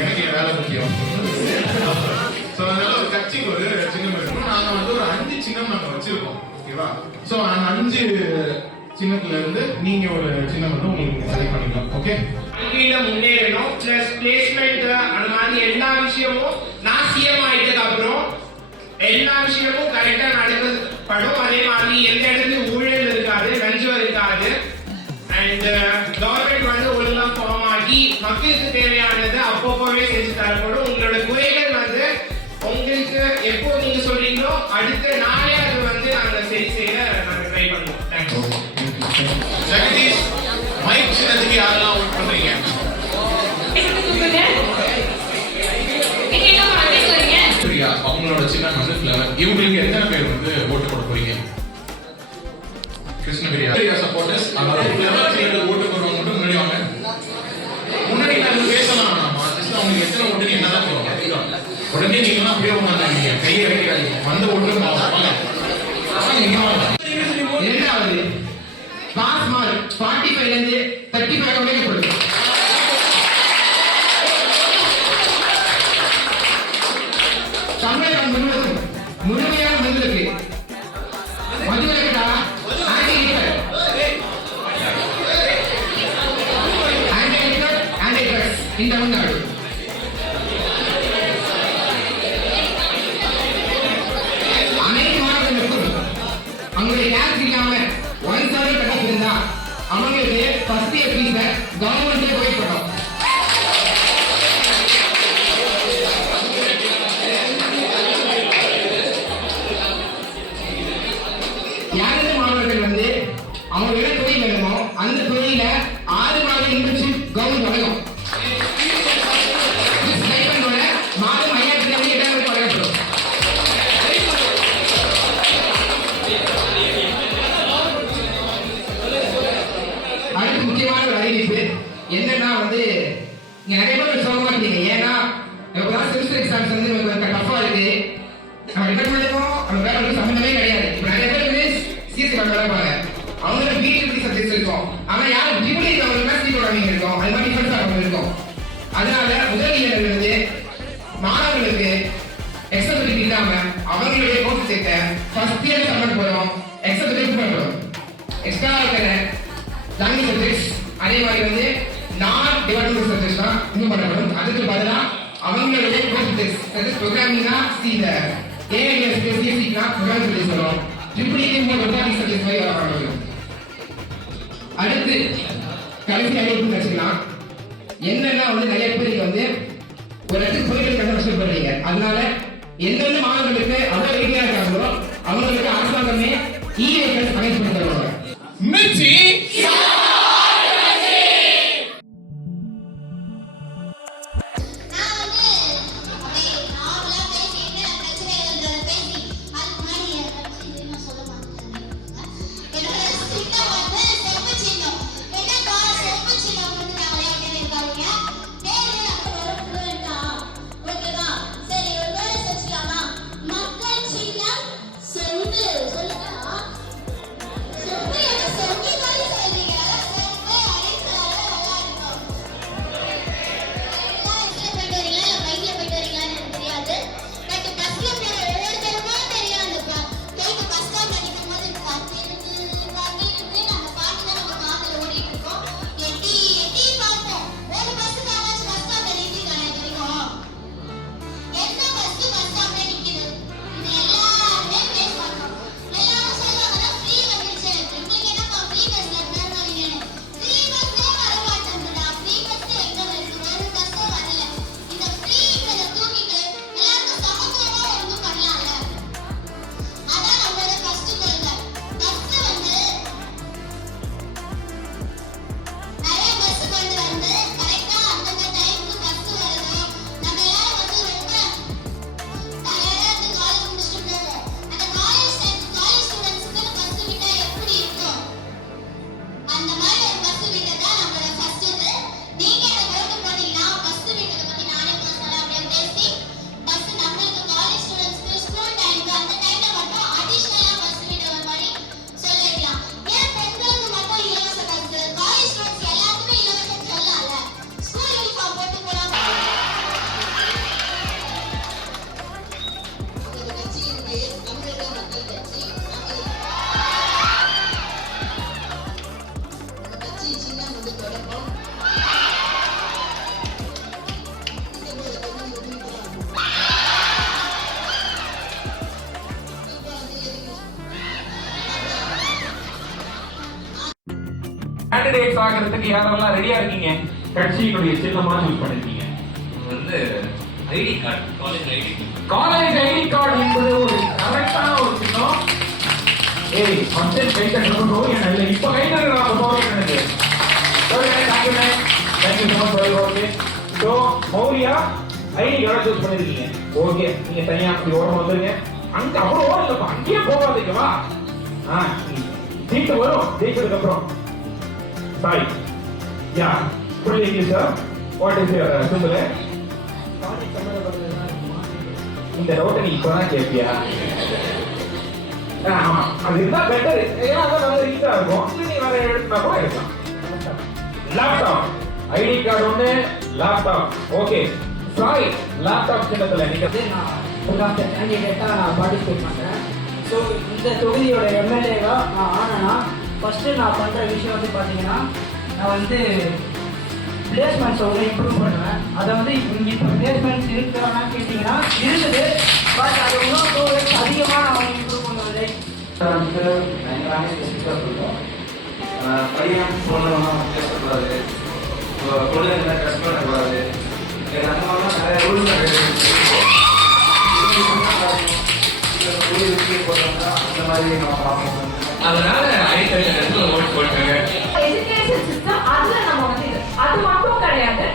எனக்கு என் வேலை முக்கியம். ஸோ அதனால ஒரு கட்சிக்கு ஒரு சின்னம் இருக்கணும். நாங்கள் வந்து ஒரு 5 சின்னம் நாங்கள் வச்சிருக்கோம். ஓகேவா? ஸோ அந்த 5 சின்னத்துல இருந்து நீங்க ஒரு சின்னம் வந்து உங்களுக்கு செலக்ட் பண்ணிக்கலாம். ஓகே, கல்வியில முன்னேறணும், பிளஸ் பிளேஸ்மெண்ட் அந்த மாதிரி எல்லா விஷயமும் நான் சிஎம் ஆயிட்டதுக்கு அப்புறம் எல்லா விஷயமும் கரெக்டா நடக்கப்படும். அதே மாதிரி எந்த இடத்துலயும் ஊழல் இருக்காது, லஞ்சம் இருக்காது. அண்ட் கவர்மெண்ட் வந்து ஒழுங்கா ஃபார்ம் ஆகி மக்களுக்கு தேவையானது அப்பப்போவே செஞ்சு தரப்படும். உங்களோட குறைகள் வந்து உங்களுக்கு எப்போ நீங்க சொல்றீங்களோ அடுத்த நாளே அது வந்து நாங்க சரி செய்ய நாங்க ட்ரை பண்ணுவோம். தேங்க்யூ. ஜெகதீஷ், மைக் சின்னத்துக்கு யாரெல்லாம் ஓட் பண்றீங்க? அவங்களோட சின்னம் வந்து ஃப்ளவர். இவங்களுக்கு எத்தனை பேர் வந்து ஓட்டு போட போறீங்க? கிருஷ்ணகிரியா சப்போர்ட்டர்ஸ். அதனால ஃப்ளவர் சைடுல ஓட்டு போடுறவங்க மட்டும் முன்னாடி வாங்க. முன்னாடி நான் பேசலாம். ஜஸ்ட் அவங்க எத்தனை ஓட்டு என்னதான் போறோம். உடனே நீங்களாம் அப்படியே உட்காந்துருக்கீங்க, கையை வைக்கிறாங்க. வந்த ஓட்டு வாங்க. இரண்டாவது பாஸ் மார்க் 45 ல இருந்து 35 வரைக்கும் கொடுங்க. தமிழகம் முழுவதும் முழுமையாக வந்திருக்கு. மதுவிலக்கா இந்த தமிழ்நாடு அனைத்து மாணவர்களுக்கும் அவங்களுடைய டேக்ஸ் இல்லாம 1/3 கட்ட இருந்தா அவங்களுக்கு ஃபர்ஸ்ட் இயர் ஃபீஸ கவர்மெண்ட்டே போய் போடும். யாரெல்லாம் மாணவர்கள் வந்து அவங்க என்ன தொழில் வேணுமோ அந்த தொழில 6 மாத இன்டர்ன்ஷிப் கவர்மெண்ட் வழங்கும். மாதம் 5,500 வழங்கப்படும். அடுத்து முக்கியமான ஒரு அறிவிப்பு என்னன்னா வந்து நீங்க நிறைய பேர் சொல்ல மாட்டீங்க. ஏன்னா செமஸ்டர் எக்ஸாம்ஸ் வந்து நமக்கு டஃபா இருக்கு. நம்ம டிபார்ட்மெண்ட்டுக்கும் நம்ம வேலை சம்பந்தமே கிடையாது. இப்போ நிறைய பேர் வந்து சிஎஸ்சி வேலை பாருங்க, அவங்க பிஹெச்டி சப்ஜெக்ட்ஸ் இருக்கும். ஆனா யாரும் ஜிபிடி அவங்க சிசி ப்ரோக்ராமிங் இருக்கும். அது மாதிரி டிஃபரன்ஸ் அவங்க இருக்கும். அதனால உதவியாளர்கள் வந்து மாணவர்களுக்கு எக்ஸபிலிட்டி இல்லாம அவங்களுடைய கோர்ஸ் சேர்க்க ஃபர்ஸ்ட் இயர் சம்மர் போறோம். எக்ஸபிலிட்டி பண்ணுறோம். எக்ஸ்ட்ரா இருக்கிற லாங்குவேஜ் சப்ஜெக்ட்ஸ் அதே மாதிரி வந்து நான் டிபார்ட்மெண்ட் சப்ஜெக்ட்ஸ் தான் இன்னும் பண்ணப்படும். அதுக்கு பதிலாக அவங்களுடைய கோர்ஸ் சப்ஜெக்ட்ஸ் ப்ரோக்ராமிங்னா இந்த ஏஐஎஸ் சிஎஸ்சினா ப்ரோக்ராமிங் சப்ஜெக்ட்ஸ் வரும். ட்ரிபிள்இக்கு மூணு சப்ஜெக்ட்ஸ் மாதிரி வர முடியும். அடுத்து கடைசி அறிவிப்பு வச்சுக்கலாம். என்னன்னா வந்து நிறைய பேருக்கு வந்து ஒரு இடத்துக்கு போயிட்டு கஷ்டப்படுறீங்க. அதனால எந்தெந்த மாணவர்களுக்கு அவ்வளவு ரெடியா இருக்காங்களோ அவங்களுக்கு அரசாங்கமே இ-வெஹிக்கிள்ஸ் அரேஞ்ச் பண்ணி தருவாங்க. மிர்ச்சி சொல்லு கேண்டிடேட்ஸ் ஆகிறதுக்கு யாரெல்லாம் ரெடியா இருக்கீங்க? கட்சியினுடைய சின்னமா சூஸ் பண்ணிருக்கீங்க. வந்து ID card, college ID card என்பது ஒரு கரெக்டான ஒரு சின்னம். ஏய் ஃபர்ஸ்ட் கை தட்டணும். என்ன இப்ப கை தட்டணும். நான் போறேன் எனக்கு. Okay thank you so much for your work. So Maurya ID card choose பண்ணிருக்கீங்க. ஓகே நீங்க தனியா அப்படி ஓரமா வந்துருங்க. அங்க அவ்வளவு ஓடலப்பா, அங்கேயே போகாதீங்க வா. சீட்டு வரும் ஜெயிச்சதுக்கு அப்புறம். சாய் யா புரியுது sir. What is your simple? இந்த டவுட்டை நீ இப்பதான் கேட்பியா? ஆமா அது இருந்தா பெட்டர். ஏன்னா அதான் நல்ல ரீச்சா இருக்கும். நீ வேற எடுத்துனா கூட எடுக்கலாம். லேப்டாப் ஐடி கார்டு ஒன்று, லேப்டாப். ஓகே சாய் லேப்டாப் சின்னத்துல நீங்க நான் கேண்டிடேட்டாக நான் பார்ட்டிசிபேட் பண்ணுறேன். ஸோ இந்த தொகுதியோட எம்எல்ஏவா நான் ஆனேன்னா ஃபஸ்ட்டு நான் பண்ணுற விஷயம் வந்து பார்த்தீங்கன்னா நான் வந்து பிளேஸ்மெண்ட்ஸை வந்து இம்ப்ரூவ் பண்ணுவேன். அதை வந்து இப்போ பிளேஸ்மெண்ட்ஸ் இருக்கானா கேட்டிங்கன்னா இருக்குது. பட் அது இன்னும் 2 years அதிகமாக நான் வந்து இம்ப்ரூவ் பண்ணுவதை வந்து பயங்கரமான ஸ்பெசிஃபிக்காக சொல்லுவோம். பையன் சொல்லணும் பேசக்கூடாது, குழந்தைங்க டச் பண்ணக்கூடாது, அந்த மாதிரிலாம் நிறைய ரூல்ஸ் அந்த மாதிரி நம்ம பார்ப்போம். அதனால அடிக்கடி இடத்துல ஓட்டு போட்டுருங்க. எஜுகேஷன் சிஸ்டம் அதுல நம்ம வந்து அது மட்டும் கிடையாது,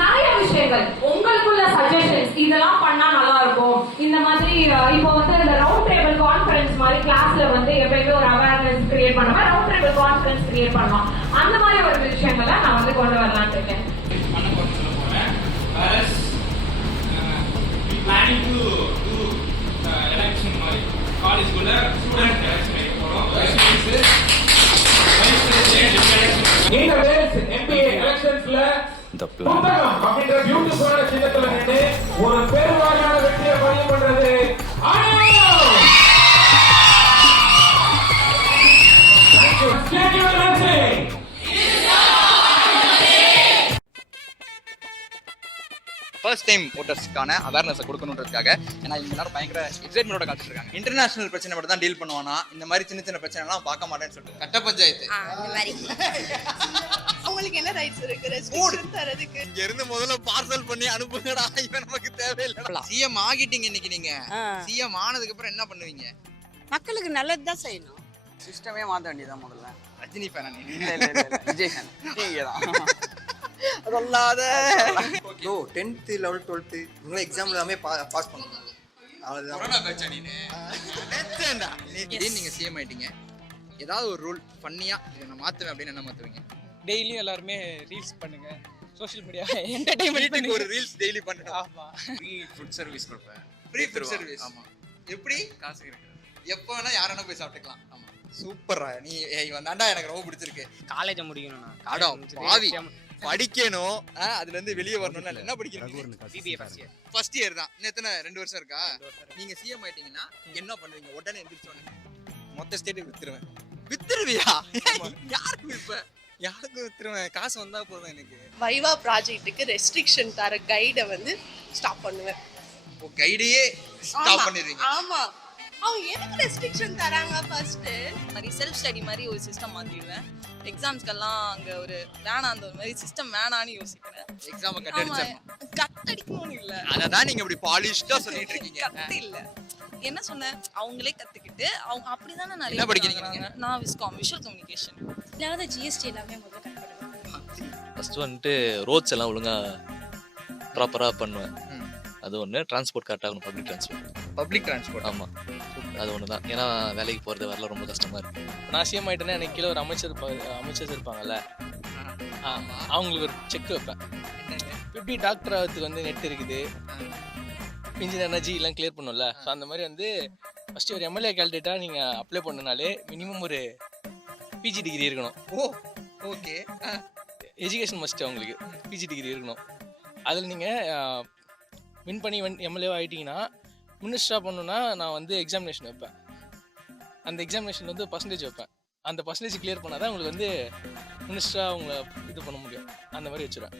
நிறைய விஷயங்கள் உங்களுக்குள்ள சஜஷன்ஸ் இதெல்லாம் பண்ணா நல்லா இருக்கும். இந்த மாதிரி இப்போ வந்து இந்த ரவுண்ட் டேபிள் கான்ஃபரன்ஸ் மாதிரி கிளாஸ்ல வந்து எப்பயுமே ஒரு அவேர்னஸ் கிரியேட் பண்ணுவேன். ரவுண்ட் டேபிள் கான்ஃபரன்ஸ் கிரியேட் பண்ணலாம். அந்த மாதிரி ஒரு விஷயங்களை நான் வந்து கொண்டு வரலாம்னு இருக்கேன். பண்ண போறேன்னு சொல்ல போறேன். Whereas planning to to election மாதிரி காலேஜ்குள்ள ஸ்டூடெண்ட் எலெக்ஷன் வைக்க போறோம். இந்த வேஸ் எம்பிஏ எலெக்ஷன்ஸ்ல புத்தகம் அப்படின்ற பியூட்டிஃபுல்லான சின்னத்துல நின்று ஒரு பெருவாரியான வெற்றியை பதிவு பண்றது ஃபர்ஸ்ட் டைம் ஓட்டர்ஸ்க்கான அவேர்னஸை கொடுக்கணுன்றதுக்காக. ஏன்னா இவங்க எல்லாரும் பயங்கர எக்ஸைட்மெண்டோட காத்துட்டு இருக்காங்க. இன்டர்நேஷனல் பிரச்சனை மட்டும் தான் டீல் பண்ணுவானா, இந்த மாதிரி சின்ன சின்ன பிரச்சனைலாம் பார்க்க மாட்டேன்னு சொல்லிட்டு கட்ட பஞ்சாயத்து அந்த மாதிரி உங்களுக்கு என்ன ரைட்ஸ் இருக்கு ரெஸ்ட்ரிக்ஷன் தரதுக்கு? இங்க இருந்து முதல்ல பார்சல் பண்ணி அனுப்புங்கடா, இவன் நமக்கு தேவையில்லை. சிஎம் ஆகிட்டீங்க இன்னைக்கு. நீங்க சிஎம் ஆனதுக்கு அப்புறம் என்ன பண்ணுவீங்க? மக்களுக்கு நல்லது தான் செய்யணும். சிஸ்டமே மாற்ற வேண்டியதான் முதல்ல. ரஜினி ஃபேனா நீ? விஜய் ஃபேன் நீங்க தான். சொல்லாத. ப்ரோ 10th 11th 12th இவங்க எக்ஸாம் எல்லாமே பாஸ் பண்ணணும். அவ்வளவுதான். கொரோனா பேட்ச் நீனு. நெச்சேண்டா. நீங்க சிஎம் ஆயிட்டீங்க. ஏதாவது ஒரு ரூல் ஃபன்னியா இதை நான் மாத்துவேன் அப்படின்னு என்ன மாத்துவீங்க? டெய்லியும் எல்லாருமே ரீல்ஸ் பண்ணுங்க. சோஷியல் மீடியா என்டர்டெயின்மென்ட் ஒரு ரீல்ஸ் டெய்லி பண்ணுங்க. ஆமா. ஃப்ரீ ஃபுட் சர்வீஸ் கொடுப்பேன். Free food service. ஆமா. எப்படி? காசு கிடைக்கிறது. எப்போ வேணா யாரனா போய் சாப்பிட்டுக்கலாம். ஆமா சூப்பரா. நீ இவன் தாண்டா எனக்கு ரொம்ப பிடிச்சிருக்கு. காலேஜ் முடிக்கணும்னா அடா பாவி படிக்கணும். அதுல இருந்து வெளியே வரணும்னா என்ன படிக்கிறீங்க? பிபிஏ ஃபர்ஸ்ட் இயர் தான். இன்னும் எத்தனை 2 வருஷம் இருக்கா? நீங்க சிஎம் ஆயிட்டீங்கன்னா என்ன பண்ணுவீங்க? உடனே எந்திரிச்சோன்னு மொத்த ஸ்டேட்டுக்கு வித்துருவேன். வித்துருவியா? யாருக்கு விற்ப? யாருக்கு வித்துருவேன்? காசு வந்தா போதும் எனக்கு. வைவா ப்ராஜெக்ட்டுக்கு ரெஸ்ட்ரிக்ஷன் தர கைடை வந்து ஸ்டாப் பண்ணுவேன். ஓ கைடையே ஸ்டாப் பண்ணிடுவீங்க? ஆமா. அவங்க எதுக்கு ரெஸ்ட்ரிக்ஷன் தராங்க? ஃபர்ஸ்ட் மாதிரி செல்ஃப் ஸ்டடி மாதிரி ஒரு சிஸ்டம் மாத்திடுவேன். எக்ஸாம்ஸ்க்கெல்லாம் அங்க ஒரு வேணாம், அந்த ஒரு மாதிரி சிஸ்டம் வேணான்னு யோசிக்கிறேன். எக்ஸாம் கட்டடிச்சேன். கட்டடிக்கணும்னு இல்ல. அததான் நீங்க இப்படி பாலிஷ்டா சொல்லிட்டு இருக்கீங்க. கத்து இல்ல. என்ன சொன்னேன், அவங்களே கத்துக்கிட்டு அவங்க அப்படிதானே நிறைய. என்ன படிக்கிறீங்க? நான் விஸ்காம் விஷுவல் கம்யூனிகேஷன். இல்லாத ஜிஎஸ்டி எல்லாமே முதல்ல கட் பண்ணுவேன். ஃபர்ஸ்ட் வந்துட்டு ரோட்ஸ் எல்லாம் ஒழுங்கா ப்ராப்பரா பண்ணுவேன். அது ஒன்று. டிரான்ஸ்போர்ட் கரெக்டாக இருக்கணும். Public transport. ஆமாம் அது ஒன்று தான். ஏன்னா வேலைக்கு போகிறது வரல ரொம்ப கஷ்டமாக இருக்குது. நான் சிஎம் ஆயிட்டேன்னா எனக்கு கீழே ஒரு அமைச்சர் இருப்பாங்கல்ல, அவங்களுக்கு ஒரு செக் வைப்பேன். எப்படி டாக்டர் ஆகிறதுக்கு வந்து நெட் இருக்குது, இன்ஜினியர் ஜி எல்லாம் கிளியர் பண்ணும்ல. ஸோ அந்த மாதிரி வந்து ஃபஸ்ட்டு ஒரு எம்எல்ஏ கேண்டிடேட்டாக நீங்கள் அப்ளை பண்ணனாலே மினிமம் ஒரு பிஜி டிகிரி இருக்கணும். ஓ ஓகே. Education must. அவங்களுக்கு பிஜி டிகிரி இருக்கணும். அதில் நீங்கள் வின் பண்ணி எம்எல்ஏ ஆகிட்டிங்கன்னா மினிஸ்டராக பண்ணணுன்னா நான் வந்து எக்ஸாமினேஷன் வைப்பேன். அந்த எக்ஸாமினேஷன் வந்து பர்சன்டேஜ் வைப்பேன். அந்த பர்சன்டேஜ் கிளியர் பண்ணால் தான் உங்களுக்கு வந்து மினிஸ்டராக அவங்கள இது பண்ண முடியும். அந்த மாதிரி வச்சுருவேன்.